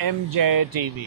MJ TV।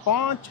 5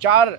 4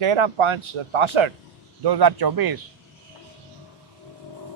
13/5/67/2024,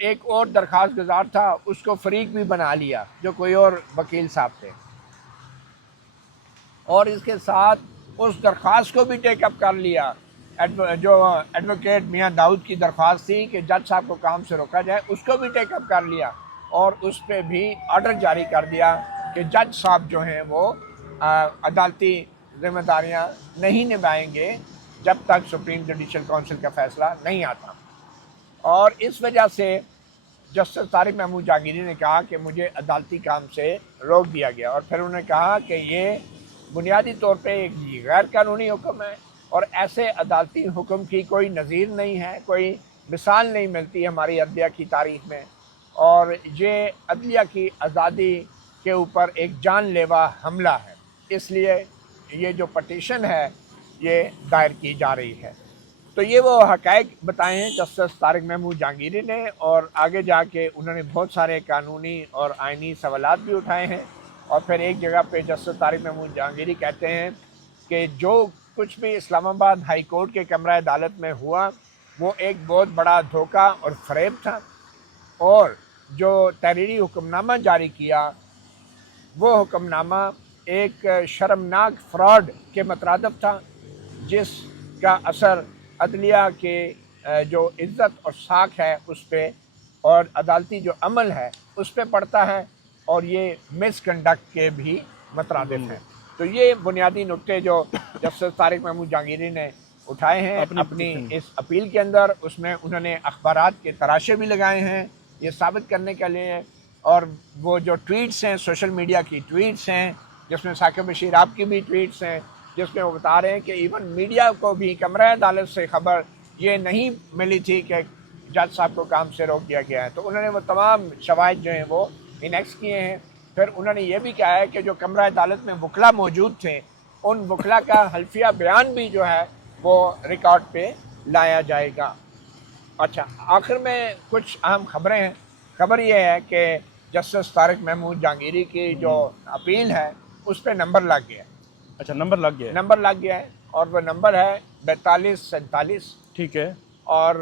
ایک اور درخواست گزار تھا اس کو فریق بھی بنا لیا جو کوئی اور وکیل صاحب تھے، اور اس کے ساتھ اس درخواست کو بھی ٹیک اپ کر لیا جو ایڈوکیٹ میاں داؤد کی درخواست تھی کہ جج صاحب کو کام سے روکا جائے، اس کو بھی ٹیک اپ کر لیا اور اس پہ بھی آرڈر جاری کر دیا کہ جج صاحب جو ہیں وہ عدالتی ذمہ داریاں نہیں نبھائیں گے جب تک سپریم جوڈیشل کونسل کا فیصلہ نہیں آتا۔ اور اس وجہ سے جسٹس طارق محمود جہانگیری نے کہا کہ مجھے عدالتی کام سے روک دیا گیا، اور پھر انہوں نے کہا کہ یہ بنیادی طور پہ ایک غیر قانونی حکم ہے اور ایسے عدالتی حکم کی کوئی نظیر نہیں ہے، کوئی مثال نہیں ملتی ہماری عدلیہ کی تاریخ میں، اور یہ عدلیہ کی آزادی کے اوپر ایک جان لیوا حملہ ہے، اس لیے یہ جو پٹیشن ہے یہ دائر کی جا رہی ہے۔ تو یہ وہ حقائق بتائے ہیں جسٹس طارق محمود جہانگیری نے، اور آگے جا کے انہوں نے بہت سارے قانونی اور آئینی سوالات بھی اٹھائے ہیں، اور پھر ایک جگہ پہ جسٹس طارق محمود جہانگیری کہتے ہیں کہ جو کچھ بھی اسلام آباد ہائی کورٹ کے کمرہ عدالت میں ہوا وہ ایک بہت بڑا دھوکہ اور فریب تھا، اور جو تحریری حکم نامہ جاری کیا وہ حکم نامہ ایک شرمناک فراڈ کے مترادف تھا، جس کا اثر عدلیہ کے جو عزت اور ساکھ ہے اس پہ اور عدالتی جو عمل ہے اس پہ پڑتا ہے، اور یہ مس کنڈکٹ کے بھی مترادف ہیں۔ تو یہ بنیادی نکتے جو جسٹس طارق محمود جہانگیری نے اٹھائے ہیں اپنی اس اپیل کے اندر، اس میں انہوں نے اخبارات کے تراشے بھی لگائے ہیں یہ ثابت کرنے کے لیے، اور وہ جو ٹویٹس ہیں سوشل میڈیا کی ٹویٹس ہیں جس میں ثاقب بشیر آپ کی بھی ٹویٹس ہیں جس میں وہ بتا رہے ہیں کہ ایون میڈیا کو بھی کمرہ عدالت سے خبر یہ نہیں ملی تھی کہ جج صاحب کو کام سے روک دیا گیا ہے، تو انہوں نے وہ تمام شواہد جو ہیں وہ انیکس کیے ہیں۔ پھر انہوں نے یہ بھی کہا ہے کہ جو کمرہ عدالت میں وکلا موجود تھے ان وکلا کا حلفیہ بیان بھی جو ہے وہ ریکارڈ پہ لایا جائے گا۔ اچھا، آخر میں کچھ اہم خبریں ہیں۔ خبر یہ ہے کہ جسٹس طارق محمود جہانگیری کی جو اپیل ہے اس پہ نمبر لگ گیا ہے۔ اچھا، نمبر لگ گیا ہے؟ نمبر لگ گیا ہے، اور وہ نمبر ہے 4247۔ ٹھیک ہے۔ اور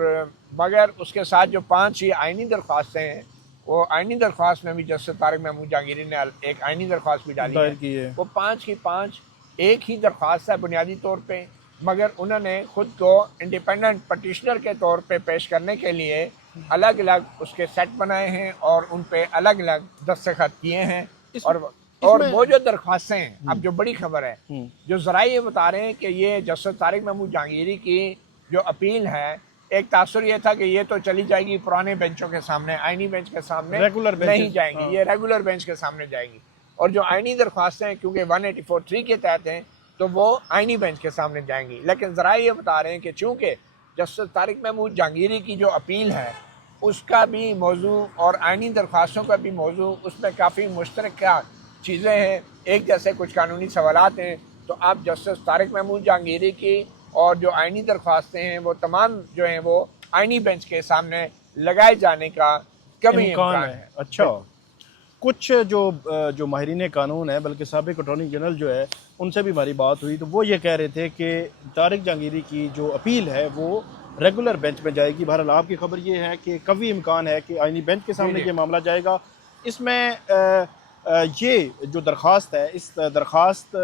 مگر اس کے ساتھ جو 5 یہ آئینی درخواستیں ہیں وہ آئینی درخواست میں بھی جسٹس طارق محمود جہانگیری نے ایک آئینی درخواست بھی ڈالی ہے، وہ 5 کی 5 ایک ہی درخواست ہے بنیادی طور پہ، مگر انہوں نے خود کو انڈیپینڈنٹ پٹیشنر کے طور پہ پیش کرنے کے لیے الگ الگ اس کے سیٹ بنائے ہیں اور ان پہ الگ الگ دستخط کیے ہیں، اور وہ جو درخواستیں ہیں، اب جو بڑی خبر ہے، جو ذرائع یہ بتا رہے ہیں کہ یہ جسٹس طارق محمود جہانگیری کی جو اپیل ہے، ایک تاثر یہ تھا کہ یہ تو چلی جائے گی پرانے بینچوں کے سامنے، آئینی بینچ کے سامنے نہیں جائیں گی، یہ ریگولر بینچ کے سامنے جائیں گی، اور جو آئینی درخواستیں ہیں کیونکہ 184(3) کے تحت ہیں تو وہ آئینی بینچ کے سامنے جائیں گی۔ لیکن ذرائع یہ بتا رہے ہیں کہ چونکہ جسٹس طارق محمود جہانگیری کی جو اپیل ہے اس کا بھی موضوع اور آئینی درخواستوں کا بھی موضوع اس میں کافی مشترکہ چیزیں ہیں، ایک جیسے کچھ قانونی سوالات ہیں، تو آپ جسٹس طارق محمود جہانگیری کی اور جو آئینی درخواستیں ہیں وہ تمام جو ہیں وہ آئینی بینچ کے سامنے لگائے جانے کا کمی امکان ہے۔ اچھا، کچھ جو ماہرین قانون ہیں بلکہ سابق اٹارنی جنرل جو ہے ان سے بھی ہماری بات ہوئی تو وہ یہ کہہ رہے تھے کہ طارق جہانگیری کی جو اپیل ہے وہ ریگولر بینچ میں جائے گی۔ بہرحال آپ کی خبر یہ ہے کہ قوی امکان ہے کہ آئینی بینچ کے سامنے یہ معاملہ جائے گا۔ اس میں یہ جو درخواست ہے، اس درخواست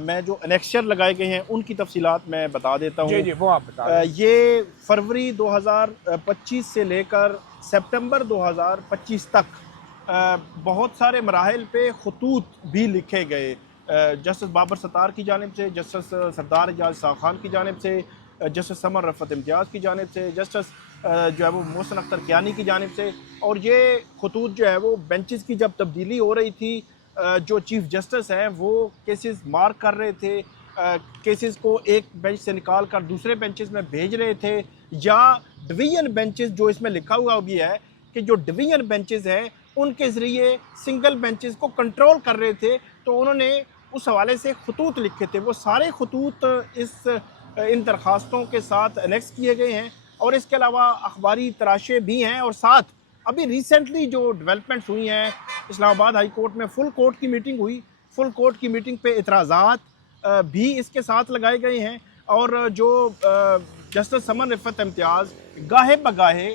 میں جو انیکشر لگائے گئے ہیں ان کی تفصیلات میں بتا دیتا ہوں۔ جی وہ آپ بتا دیں۔ یہ فروری 2025 سے لے کر سپٹمبر 2025 تک بہت سارے مراحل پہ خطوط بھی لکھے گئے، جسٹس بابر ستار کی جانب سے، جسٹس سردار اعجاز اسحاق خان کی جانب سے، جسٹس سمر رفعت امتیاز کی جانب سے، جسٹس جو ہے وہ محسن اختر کیانی کی جانب سے، اور یہ خطوط جو ہے وہ بینچز کی جب تبدیلی ہو رہی تھی جو چیف جسٹس ہیں وہ کیسز مارک کر رہے تھے، کیسز کو ایک بینچ سے نکال کر دوسرے بینچز میں بھیج رہے تھے، یا ڈویژن بینچز جو اس میں لکھا ہوا بھی ہے کہ جو ڈویژن بینچز ہیں ان کے ذریعے سنگل بینچز کو کنٹرول کر رہے تھے، تو انہوں نے اس حوالے سے خطوط لکھے تھے۔ وہ سارے خطوط ان درخواستوں کے ساتھ انیکس کیے گئے ہیں، اور اس کے علاوہ اخباری تراشے بھی ہیں، اور ساتھ ابھی ریسنٹلی جو ڈیولپمنٹس ہوئی ہیں، اسلام آباد ہائی کورٹ میں فل کورٹ کی میٹنگ ہوئی، فل کورٹ کی میٹنگ پہ اعتراضات بھی اس کے ساتھ لگائے گئے ہیں، اور جو جسٹس سمر رفعت امتیاز گاہے بگاہے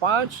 5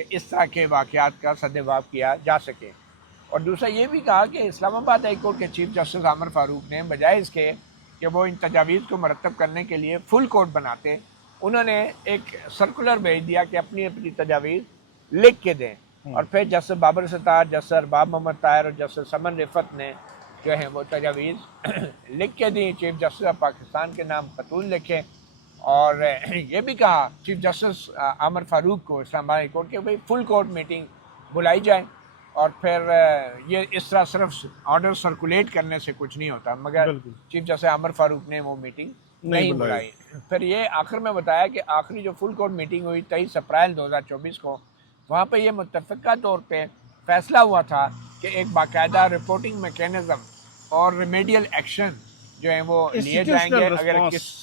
کہ اس طرح کے واقعات کا سدباب کیا جا سکے۔ اور دوسرا یہ بھی کہا کہ اسلام آباد ہائی کورٹ کے چیف جسٹس عامر فاروق نے بجائے اس کے کہ وہ ان تجاویز کو مرتب کرنے کے لیے فل کورٹ بناتے، انہوں نے ایک سرکولر بھیج دیا کہ اپنی اپنی تجاویز لکھ کے دیں، اور پھر جسٹس بابر ستار، جسٹس ارباب محمد طاہر اور جسٹس سمن رفت نے جو ہیں وہ تجاویز لکھ کے دیں، چیف جسٹس آف پاکستان کے نام خطوط لکھیں، اور یہ بھی کہا چیف جسٹس عامر فاروق کو اسلام آباد ہائی کورٹ کے بھائی فل کورٹ میٹنگ بلائی جائے، اور پھر یہ اس طرح صرف آرڈر سرکولیٹ کرنے سے کچھ نہیں ہوتا، مگر بالکل چیف جسٹس عامر فاروق نے وہ میٹنگ نہیں بلائی۔ پھر یہ آخر میں بتایا کہ آخری جو فل کورٹ میٹنگ ہوئی 23 اپریل 2024 کو، وہاں پہ یہ متفقہ طور پہ فیصلہ ہوا تھا کہ ایک باقاعدہ رپورٹنگ میکینزم اور ریمیڈیل ایکشن جو ہیں وہ لیے جائیں گے اگر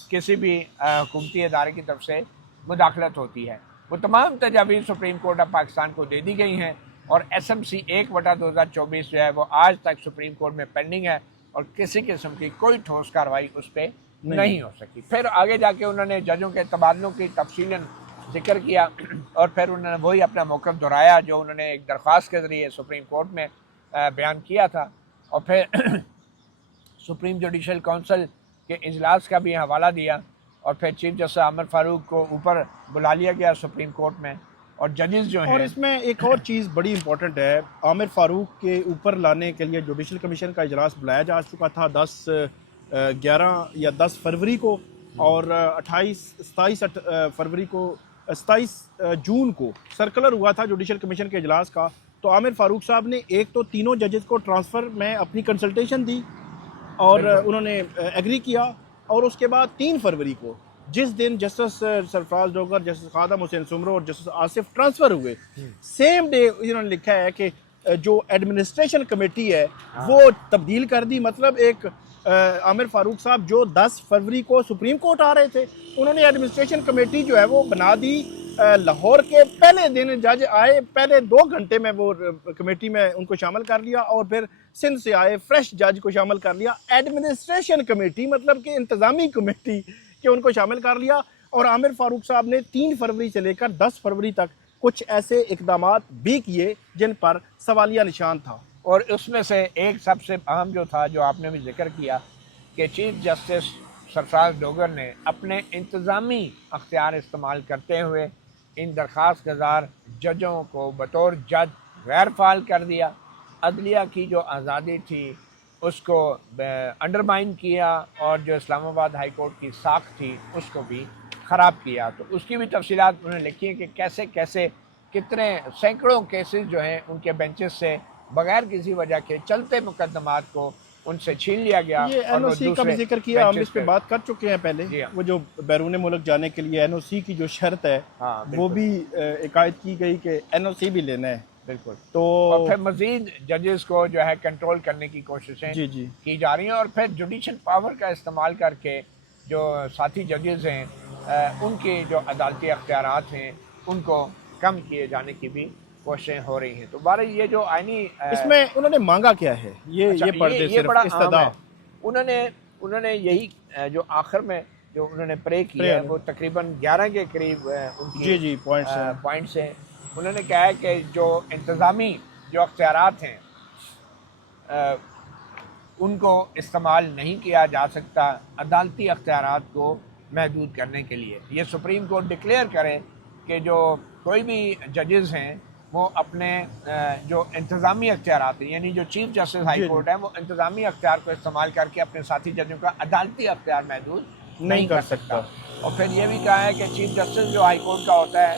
کسی بھی حکومتی ادارے کی طرف سے مداخلت ہوتی ہے۔ وہ تمام تجاویز سپریم کورٹ آف پاکستان کو دے دی گئی ہیں، اور ایس ایم سی 1/2024 جو ہے وہ آج تک سپریم کورٹ میں پینڈنگ ہے، اور کسی قسم کی کوئی ٹھوس کارروائی اس پہ نہیں ہو سکی۔ پھر آگے جا کے انہوں نے ججوں کے تبادلوں کی تفصیلاً ذکر کیا، اور پھر انہوں نے وہی اپنا موقف دہرایا جو انہوں نے ایک درخواست کے ذریعے سپریم کورٹ میں بیان کیا تھا، اور پھر سپریم جوڈیشل کونسل کے اجلاس کا بھی حوالہ دیا، اور پھر چیف جسٹس عامر فاروق کو اوپر بلا لیا گیا سپریم کورٹ میں، اور ججز جو ہیں۔ اور اس میں ایک اور چیز بڑی امپورٹنٹ ہے، عامر فاروق کے اوپر لانے کے لیے جوڈیشل کمیشن کا اجلاس بلایا جا چکا تھا 11 یا 10 فروری کو، اور 27 فروری کو 27 جون کو سرکولر ہوا تھا جوڈیشل کمیشن کے اجلاس کا۔ تو عامر فاروق صاحب نے ایک تو تینوں ججز کو ٹرانسفر میں اپنی کنسلٹیشن دی اور انہوں نے ایگری کیا، اور اس کے بعد 3 فروری کو جس دن جسٹس سرفراز ڈوگر، جسٹس خادم حسین سمرو اور جسٹس آصف ٹرانسفر ہوئے، سیم ڈے انہوں نے لکھا ہے کہ جو ایڈمنسٹریشن کمیٹی ہے وہ تبدیل کر دی، مطلب ایک عامر فاروق صاحب جو 10 فروری کو سپریم کورٹ آ رہے تھے، انہوں نے ایڈمنسٹریشن کمیٹی جو ہے وہ بنا دی لاہور کے پہلے دن، جج آئے پہلے 2 گھنٹے میں وہ کمیٹی میں ان کو شامل کر لیا، اور پھر سندھ سے آئے فریش جج کو شامل کر لیا، ایڈمنسٹریشن کمیٹی مطلب کہ انتظامی کمیٹی کہ ان کو شامل کر لیا۔ اور عامر فاروق صاحب نے 3 فروری سے لے کر 10 فروری تک کچھ ایسے اقدامات بھی کیے جن پر سوالیہ نشان تھا، اور اس میں سے ایک سب سے اہم جو تھا جو آپ نے بھی ذکر کیا کہ چیف جسٹس سرفراز ڈوگر نے اپنے انتظامی اختیار استعمال کرتے ہوئے ان درخواست گزار ججوں کو بطور جج غیر فعال کر دیا، عدلیہ کی جو آزادی تھی اس کو انڈرمائن کیا، اور جو اسلام آباد ہائی کورٹ کی ساکھ تھی اس کو بھی خراب کیا۔ تو اس کی بھی تفصیلات انہوں نے لکھی ہیں کہ کیسے کیسے کتنے سینکڑوں کیسز جو ہیں ان کے بینچز سے بغیر کسی وجہ کے چلتے مقدمات کو ان سے چھین لیا گیا۔ یہ این او سی کا بھی ذکر کیا، ہم اس پہ بات کر چکے ہیں پہلے، وہ جو بیرون ملک جانے کے لیے این او سی کی جو شرط ہے وہ بھی عقائد کی گئی کہ این او سی بھی لینا ہے، بالکل۔ تو اور پھر مزید ججز کو جو ہے کنٹرول کرنے کی کوششیں کی جا رہی ہیں، اور پھر جوڈیشل پاور کا استعمال کر کے جو ساتھی ججز ہیں ان کے جو عدالتی اختیارات ہیں ان کو کم کیے جانے کی بھی کوششیں ہو رہی ہیں۔ تو بارہ یہ جو آئینی اس میں انہوں نے مانگا کیا ہے، یہ پردے صرف بڑا استدعا ہے۔ انہوں نے یہی جو آخر میں جو انہوں نے پرے کیا ہے وہ تقریباً 11 کے قریب ان کی پوائنٹس ہیں۔ انہوں نے کہا ہے کہ جو انتظامی جو اختیارات ہیں ان کو استعمال نہیں کیا جا سکتا عدالتی اختیارات کو محدود کرنے کے لیے۔ یہ سپریم کورٹ ڈکلیئر کرے کہ جو کوئی بھی ججز ہیں وہ اپنے جو انتظامی اختیارات ہیں، یعنی جو چیف جسٹس ہائی کورٹ ہے وہ انتظامی اختیار کو استعمال کر کے اپنے ساتھی ججوں کا عدالتی اختیار محدود نہیں کر سکتا۔ اور پھر یہ بھی کہا ہے کہ چیف جسٹس جو ہائی کورٹ کا ہوتا ہے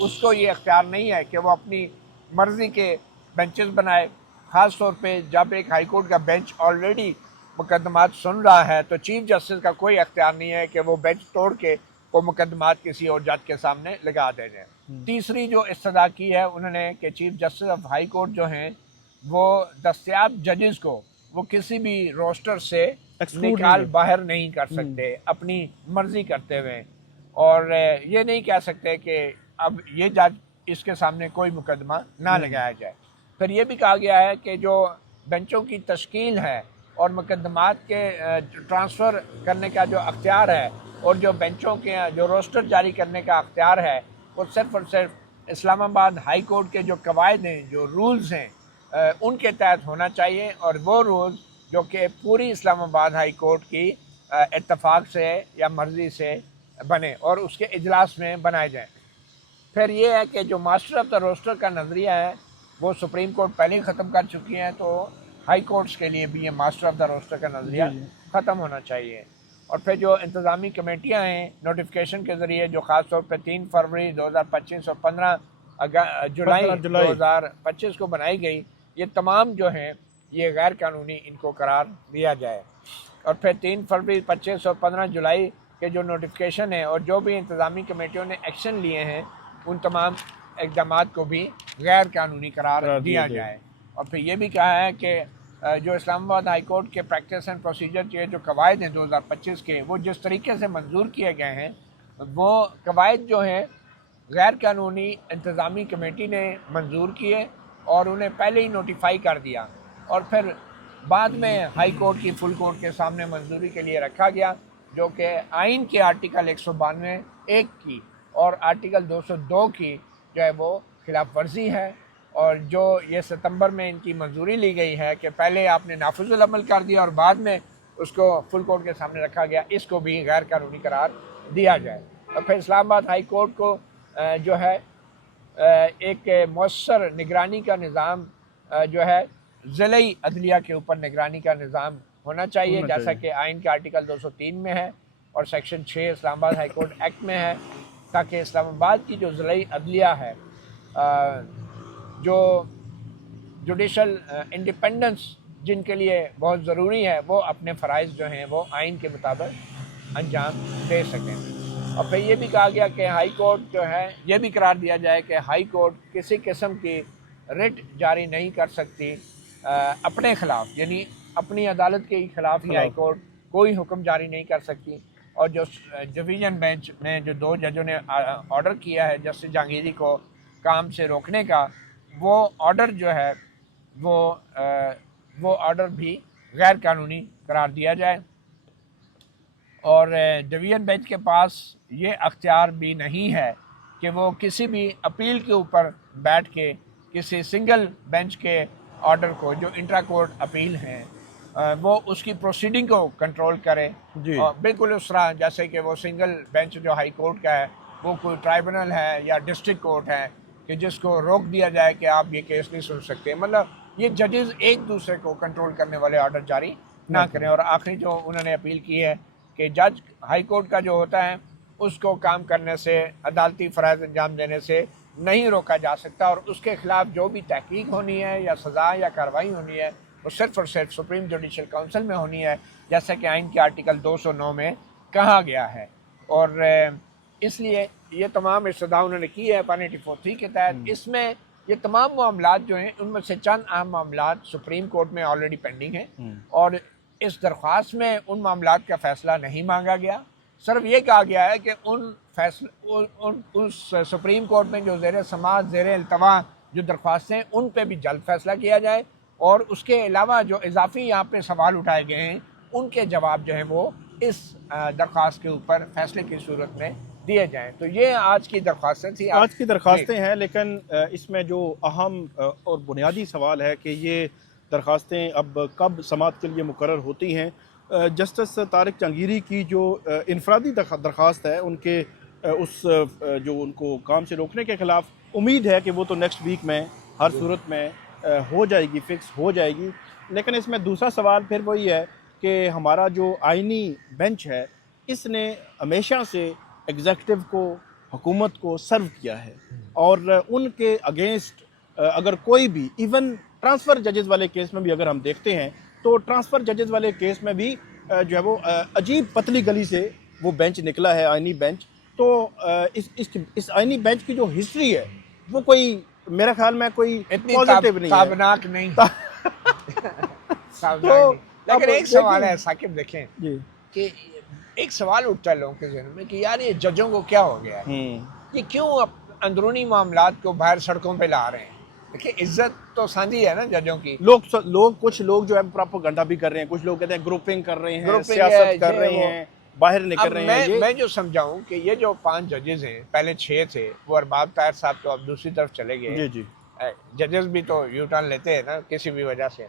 اس کو یہ اختیار نہیں ہے کہ وہ اپنی مرضی کے بینچز بنائے، خاص طور پہ جب ایک ہائی کورٹ کا بینچ آلریڈی مقدمات سن رہا ہے تو چیف جسٹس کا کوئی اختیار نہیں ہے کہ وہ بینچ توڑ کے وہ مقدمات کسی اور جج کے سامنے لگا دے جائیں۔ تیسری جو استدعا کی ہے انہوں نے کہ chief justice of high court جو ہیں وہ دستیاب ججز کو وہ کسی بھی روسٹر سے نکال باہر نہیں کر سکتے اپنی مرضی کرتے ہوئے، اور یہ نہیں کہہ سکتے کہ اب یہ جج اس کے سامنے کوئی مقدمہ نہ لگایا جائے۔ پھر یہ بھی کہا گیا ہے کہ جو بینچوں کی تشکیل ہے اور مقدمات کے ٹرانسفر کرنے کا جو اختیار ہے اور جو بینچوں کے جو روسٹر جاری کرنے کا اختیار ہے وہ صرف اور صرف اسلام آباد ہائی کورٹ کے جو قواعد ہیں، جو رولز ہیں، ان کے تحت ہونا چاہیے، اور وہ رولز جو کہ پوری اسلام آباد ہائی کورٹ کی اتفاق سے یا مرضی سے بنے اور اس کے اجلاس میں بنائے جائیں۔ پھر یہ ہے کہ جو ماسٹر آف دا روسٹر کا نظریہ ہے وہ سپریم کورٹ پہلے ہی ختم کر چکی ہے، تو ہائی کورٹس کے لیے بھی یہ ماسٹر آف دا روسٹر کا نظریہ ختم ہونا چاہیے۔ اور پھر جو انتظامی کمیٹیاں ہیں نوٹیفیکیشن کے ذریعے، جو خاص طور پہ 3 فروری 2025 اور 15 جولائی 2025 کو بنائی گئی، یہ تمام جو ہیں یہ غیر قانونی ان کو قرار دیا جائے۔ اور پھر 3 فروری 25 اور 15 جولائی کے جو نوٹیفیکیشن ہیں اور جو بھی انتظامی کمیٹیوں نے ایکشن لیے ہیں، ان تمام اقدامات کو بھی غیر قانونی قرار دیا جائے۔ اور پھر یہ بھی کہا ہے کہ جو اسلام آباد ہائی کورٹ کے پریکٹس اینڈ پروسیجر کے جو قواعد ہیں 2025 کے، وہ جس طریقے سے منظور کیے گئے ہیں، وہ قواعد جو ہیں غیر قانونی انتظامی کمیٹی نے منظور کیے اور انہیں پہلے ہی نوٹیفائی کر دیا، اور پھر بعد میں ہائی کورٹ کی فل کورٹ کے سامنے منظوری کے لیے رکھا گیا، جو کہ آئین کے آرٹیکل 192(1) کی اور آرٹیکل 202 کی جو ہے وہ خلاف ورزی ہے، اور جو یہ ستمبر میں ان کی منظوری لی گئی ہے کہ پہلے آپ نے نافذ العمل کر دیا اور بعد میں اس کو فل کورٹ کے سامنے رکھا گیا، اس کو بھی غیر قانونی قرار دیا جائے۔ اور پھر اسلام آباد ہائی کورٹ کو جو ہے ایک مؤثر نگرانی کا نظام جو ہے ضلعی عدلیہ کے اوپر نگرانی کا نظام ہونا چاہیے، جیسا کہ آئین کے آرٹیکل 203 میں ہے اور سیکشن 6 اسلام آباد ہائی کورٹ ایکٹ میں ہے، تاکہ اسلام آباد کی جو ضلعی عدلیہ ہے، جو جوڈیشل انڈیپینڈنس جن کے لیے بہت ضروری ہے، وہ اپنے فرائض جو ہیں وہ آئین کے مطابق انجام دے سکیں۔ اور پھر یہ بھی کہا گیا کہ ہائی کورٹ جو ہے، یہ بھی قرار دیا جائے کہ ہائی کورٹ کسی قسم کی رٹ جاری نہیں کر سکتی اپنے خلاف، یعنی اپنی عدالت کے خلاف ہی ہائی کورٹ کوئی حکم جاری نہیں کر سکتی۔ اور جو ڈویژن بینچ میں جو 2 ججوں نے آرڈر کیا ہے جسٹس جہانگیری کو کام سے روکنے کا، وہ آرڈر جو ہے وہ آرڈر بھی غیر قانونی قرار دیا جائے۔ اور ڈویژن بینچ کے پاس یہ اختیار بھی نہیں ہے کہ وہ کسی بھی اپیل کے اوپر بیٹھ کے کسی سنگل بینچ کے آرڈر کو، جو انٹرا کورٹ اپیل ہیں، وہ اس کی پروسیڈنگ کو کنٹرول کرے، اور بالکل اس طرح جیسے کہ وہ سنگل بینچ جو ہائی کورٹ کا ہے وہ کوئی ٹرائبونل ہے یا ڈسٹرکٹ کورٹ ہے کہ جس کو روک دیا جائے کہ آپ یہ کیس نہیں سن سکتے۔ مطلب یہ ججز ایک دوسرے کو کنٹرول کرنے والے آرڈر جاری نہ کریں۔ اور آخری جو انہوں نے اپیل کی ہے کہ جج ہائی کورٹ کا جو ہوتا ہے اس کو کام کرنے سے، عدالتی فرائض انجام دینے سے نہیں روکا جا سکتا، اور اس کے خلاف جو بھی تحقیق ہونی ہے یا سزا یا کارروائی ہونی ہے وہ صرف اور صرف سپریم جوڈیشل کونسل میں ہونی ہے، جیسا کہ آئین کے آرٹیکل 209 میں کہا گیا ہے۔ اور اس لیے یہ تمام استدعا انہوں نے کی ہے 184(3) کے تحت۔ اس میں یہ تمام معاملات جو ہیں ان میں سے چند اہم معاملات سپریم کورٹ میں آلریڈی پینڈنگ ہیں، اور اس درخواست میں ان معاملات کا فیصلہ نہیں مانگا گیا، صرف یہ کہا گیا ہے کہ اس سپریم کورٹ میں جو زیر سماعت، زیر التوا جو درخواستیں ہیں ان پہ بھی جلد فیصلہ کیا جائے، اور اس کے علاوہ جو اضافی یہاں پہ سوال اٹھائے گئے ہیں ان کے جواب جو ہیں وہ اس درخواست کے اوپر فیصلے کی صورت میں دیے جائیں۔ تو یہ آج کی درخواستیں تھیں، آج کی درخواستیں ہیں، لیکن اس میں جو اہم اور بنیادی سوال ہے کہ یہ درخواستیں اب کب سماعت کے لیے مقرر ہوتی ہیں۔ جسٹس طارق جہانگیری کی جو انفرادی درخواست ہے، ان کے جو ان کو کام سے روکنے کے خلاف، امید ہے کہ وہ تو نیکسٹ ویک میں ہر صورت میں ہو جائے گی، فکس ہو جائے گی۔ لیکن اس میں دوسرا سوال پھر وہی ہے کہ ہمارا جو آئینی بینچ ہے اس نے ہمیشہ سے ایگزیکٹو کو، حکومت کو سرو کیا ہے، اور ان کے اگینسٹ اگر کوئی بھی، ایون ٹرانسفر ججز والے کیس میں بھی اگر ہم دیکھتے ہیں تو ٹرانسفر ججز والے کیس میں بھی جو ہے وہ عجیب پتلی گلی سے وہ بینچ نکلا ہے، آئینی بینچ۔ تو اس آئینی بینچ کی جو ہسٹری ہے وہ کوئی، میرا خیال میں کوئی پازیٹیو نہیں ہے، تابناک نہیں۔ لیکن ایک سوال ہے ثاقب، دیکھیں کہ ایک سوال اٹھتا ہے لوگوں کے ذہن میں کہ یار یہ ججوں کو کیا ہو گیا ہے، یہ کیوں اندرونی معاملات کو باہر سڑکوں پہ لا رہے ہیں؟ دیکھیں عزت تو سانجھی ہے نا ججوں کی۔ کچھ لوگ جو ہے پروپیگنڈا بھی کر رہے ہیں، کچھ لوگ کہتے ہیں گروپنگ کر رہے ہیں، سیاست کر رہے ہیں، باہر نکل رہے ہیں. میں جو سمجھاؤں کہ یہ جو 5 ججز ہیں، پہلے 6 تھے، وہ ارباب طاہر صاحب تو اب دوسری طرف چلے گئے. جی جی ججز بھی تو یو ٹرن لیتے ہیں نا کسی بھی وجہ سے.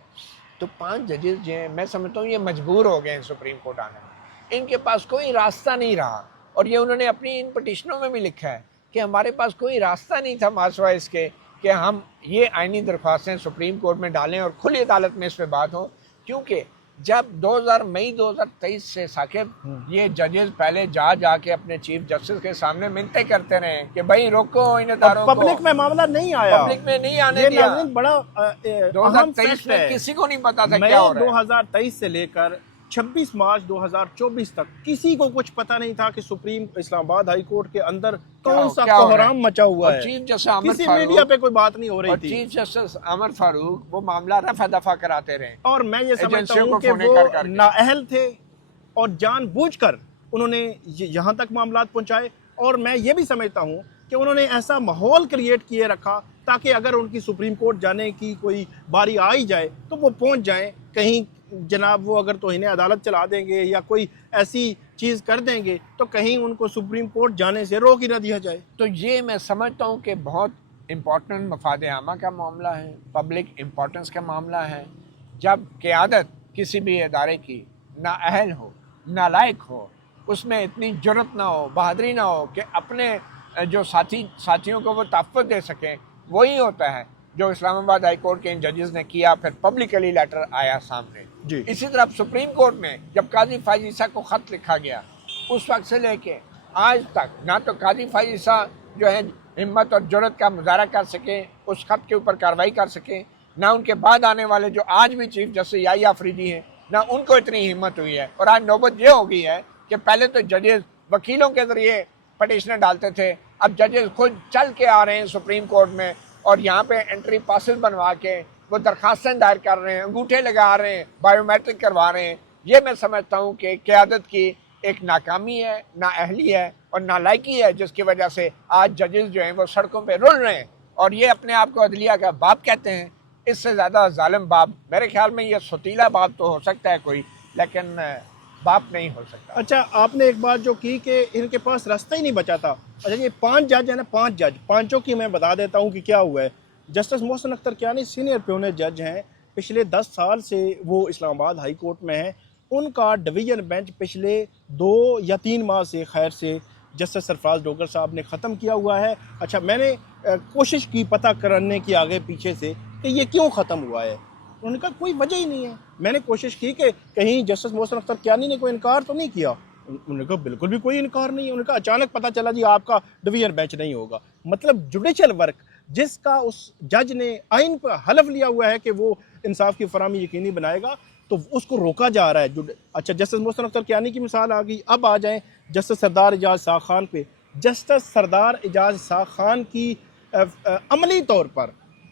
تو 5 ججز جو ہیں میں سمجھتا ہوں یہ مجبور ہو گئے ہیں سپریم کورٹ آنے میں. ان کے پاس کوئی راستہ نہیں رہا، اور یہ انہوں نے اپنی ان پٹیشنوں میں بھی لکھا ہے کہ ہمارے پاس کوئی راستہ نہیں تھا ماسوائے اس کے کہ ہم یہ آئینی درخواستیں سپریم کورٹ میں ڈالیں اور کھلی عدالت میں اس پہ بات ہو. کیونکہ جب مئی 2023 سے ثاقب یہ ججز پہلے جا کے اپنے چیف جسٹس کے سامنے منتیں کرتے رہے کہ بھائی روکو ان اداروں کو. پبلک میں معاملہ نہیں آیا، پبلک میں نہیں آنے دیا. بڑا 2023 میں کسی کو نہیں پتا تھا کیا ہو رہا ہے. 2023 سے لے کر 26 مارچ 2024 تک کسی کو کچھ پتا نہیں تھا کہ سپریم اسلام آباد ہائی کورٹ کے اندر کون سا کوحرام مچا ہوا ہے. چیف جسٹس عامر کسی فاروق میڈیا پہ کوئی بات نہیں ہو رہی تھی. چیف جسٹس عامر فاروق وہ معاملہ رفع دفع کراتے رہے، اور میں یہ سمجھتا ایجنسیوں ہوں کو کہ فونے وہ کر کے. نااہل تھے اور جان بوجھ کر انہوں نے یہاں تک معاملات پہنچائے. اور میں یہ بھی سمجھتا ہوں کہ انہوں نے ایسا ماحول کریٹ کیے رکھا تاکہ اگر ان کی سپریم کورٹ جانے کی کوئی باری آئی جائے تو وہ پہنچ جائیں. کہیں جناب وہ اگر توہین عدالت چلا دیں گے یا کوئی ایسی چیز کر دیں گے تو کہیں ان کو سپریم کورٹ جانے سے روک ہی نہ دیا جائے. تو یہ میں سمجھتا ہوں کہ بہت امپورٹنٹ مفاد عامہ کا معاملہ ہے، پبلک امپورٹنس کا معاملہ ہے. جب قیادت کسی بھی ادارے کی نااہل ہو، نالائق ہو، اس میں اتنی جرت نہ ہو، بہادری نہ ہو کہ اپنے جو ساتھیوں کو وہ تحفظ دے سکیں، وہی ہوتا ہے جو اسلام آباد ہائی کورٹ کے ان ججز نے کیا. پھر پبلکلی لیٹر آیا سامنے. جی اسی طرح سپریم کورٹ میں جب قاضی فائز عیسیٰ کو خط لکھا گیا، اس وقت سے لے کے آج تک نہ تو قاضی فائز عیسیٰ جو ہے ہمت اور جرت کا مظاہرہ کر سکیں، اس خط کے اوپر کارروائی کر سکیں، نہ ان کے بعد آنے والے جو آج بھی چیف جسٹس یحییٰ آفریدی ہیں نہ ان کو اتنی ہمت ہوئی ہے. اور آج نوبت یہ ہو گئی ہے کہ پہلے تو ججز وکیلوں کے ذریعے پٹیشنیں ڈالتے تھے، اب ججز خود چل کے آ رہے ہیں سپریم کورٹ میں اور یہاں پہ انٹری پاسز بنوا کے وہ درخواستیں دائر کر رہے ہیں، انگوٹھے لگا رہے ہیں، بائیو میٹرک کروا رہے ہیں. یہ میں سمجھتا ہوں کہ قیادت کی ایک ناکامی ہے، نااہلی ہے اور نالائکی ہے، جس کی وجہ سے آج ججز جو ہیں وہ سڑکوں پہ رول رہے ہیں اور یہ اپنے آپ کو عدلیہ کا باپ کہتے ہیں. اس سے زیادہ ظالم باپ میرے خیال میں یہ ستیلا باپ تو ہو سکتا ہے کوئی، لیکن باپ نہیں ہو سکتا. اچھا آپ نے ایک بات جو کی کہ ان کے پاس راستہ ہی نہیں بچا تھا. اچھا یہ 5 جج ہیں نا، 5 جج، پانچوں کی میں بتا دیتا ہوں کہ کیا ہوا ہے. جسٹس محسن اختر کیانی سینئر پیونر جج ہیں، پچھلے 10 سال سے وہ اسلام آباد ہائی کورٹ میں ہیں. ان کا ڈویژن بینچ پچھلے 2 یا 3 ماہ سے خیر سے جسٹس سرفراز ڈوگر صاحب نے ختم کیا ہوا ہے. اچھا میں نے کوشش کی پتہ کرنے کی آگے پیچھے سے کہ یہ کیوں ختم ہوا ہے. انہوں نے کہا کوئی وجہ ہی نہیں ہے. میں نے کوشش کی کہ کہیں جسٹس محسن اختر کیانی نے کوئی انکار تو نہیں کیا. انہوں نے کہا بالکل بھی کوئی انکار نہیں ہے. انہوں نے کہا اچانک پتہ چلا جی آپ کا ڈویژن بینچ نہیں ہوگا. مطلب جوڈیشل ورک جس کا اس جج نے آئین پر حلف لیا ہوا ہے کہ وہ انصاف کی فراہمی یقینی بنائے گا، تو اس کو روکا جا رہا ہے. اچھا جسٹس محسن اختر کیانی کی مثال آ گئی. اب آ جائیں جسٹس سردار اعجاز اسحاق خان پہ. جسٹس سردار اعجاز اسحاق خان کی عملی طور پر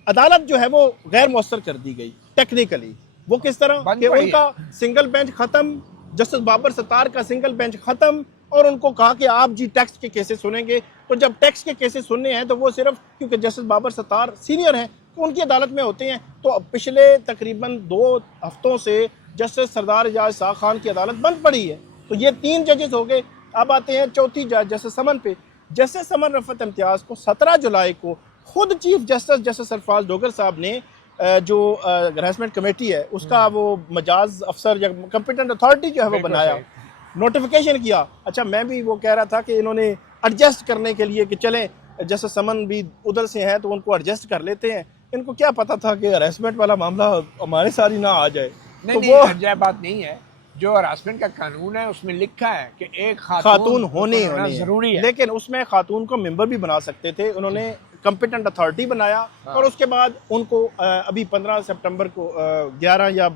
عدالت جو ہے وہ غیر مؤثر کر دی گئی ٹیکنیکلی. وہ کس طرح کہ ان کا سنگل بینچ ختم، جسٹس بابر ستار کا سنگل بینچ ختم، اور ان کو کہا کہ آپ جی ٹیکس کے کیسز سنیں گے. تو جب ٹیکس کے کیسز سننے ہیں تو وہ صرف کیونکہ جسٹس بابر ستار سینئر ہیں تو ان کی عدالت میں ہوتے ہیں. تو پچھلے تقریباً 2 ہفتوں سے جسٹس سردار اعجاز اسحاق خان کی عدالت بند پڑی ہے. تو یہ 3 ججز ہو گئے. اب آتے ہیں چوتھی جج جسٹس سمن پہ. جسٹس سمن رفعت امتیاز کو 17 جولائی کو خود چیف جسٹس جسٹس سرفراز ڈوگر صاحب نے جو ہراسمنٹ کمیٹی ہے اس کا وہ مجاز افسر یا کمپیٹنٹ اتھارٹی جو ہے وہ بنایا، نوٹیفیکیشن کیا. اچھا میں بھی وہ کہہ رہا تھا کہ انہوں نے ایڈجسٹ کرنے کے لیے کہ چلیں جسٹس سمن بھی ادھر سے ہیں تو ان کو ایڈجسٹ کر لیتے ہیں. ان کو کیا پتا تھا کہ ہراسمنٹ والا معاملہ ہمارے ساتھ ہی نہ آ جائے. نہیں وہ بات نہیں ہے. جو ہراسمنٹ کا قانون ہے اس میں لکھا ہے کہ ایک خاتون ہونی ضروری ہے، لیکن اس میں خاتون کو ممبر بھی بنا سکتے تھے. انہوں نے کمپیٹنٹ اتھارٹی بنایا اور اس کے بعد ان کو ابھی 15 سپٹمبر کو 11 یا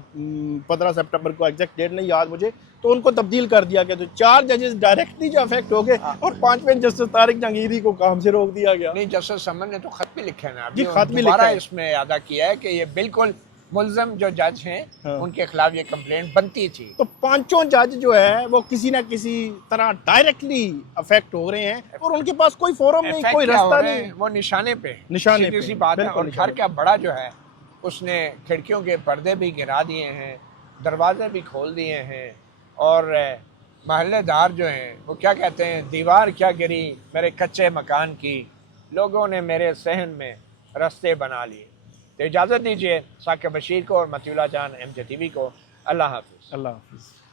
15 سپٹمبر کو ایگزیکٹ ڈیٹ نہیں یاد مجھے، تو ان کو تبدیل کر دیا گیا. تو 4 ججز ڈائریکٹلی جو افیکٹ ہو گئے اور 5ویں جسٹس طارق جہانگیری کو کام سے روک دیا گیا. نہیں جسٹس سمن نے تو خط بھی لکھا ہے نا جی، خط بھی لکھا ہے. اس میں ادا کیا ہے کہ یہ بالکل ملزم جو جج ہیں ان کے خلاف یہ کمپلینٹ بنتی تھی. تو 5 جج جو ہے وہ کسی نہ کسی طرح ڈائریکٹلی افیکٹ ہو رہے ہیں اور ان کے پاس کوئی فورم نہیں، کوئی راستہ نہیں. وہ نشانے پہ سی بات ہے. اور گھر کا بڑا جو ہے اس نے کھڑکیوں کے پردے بھی گرا دیے ہیں، دروازے بھی کھول دیے ہیں اور محلے دار جو ہیں وہ کیا کہتے ہیں، دیوار کیا گری میرے کچے مکان کی، لوگوں نے میرے صحن میں رستے بنا لیے۔ تو اجازت دیجیے ثاقب بشیر کو اور مطیع اللہ جان MJ TV کو، اللہ حافظ۔ اللہ حافظ۔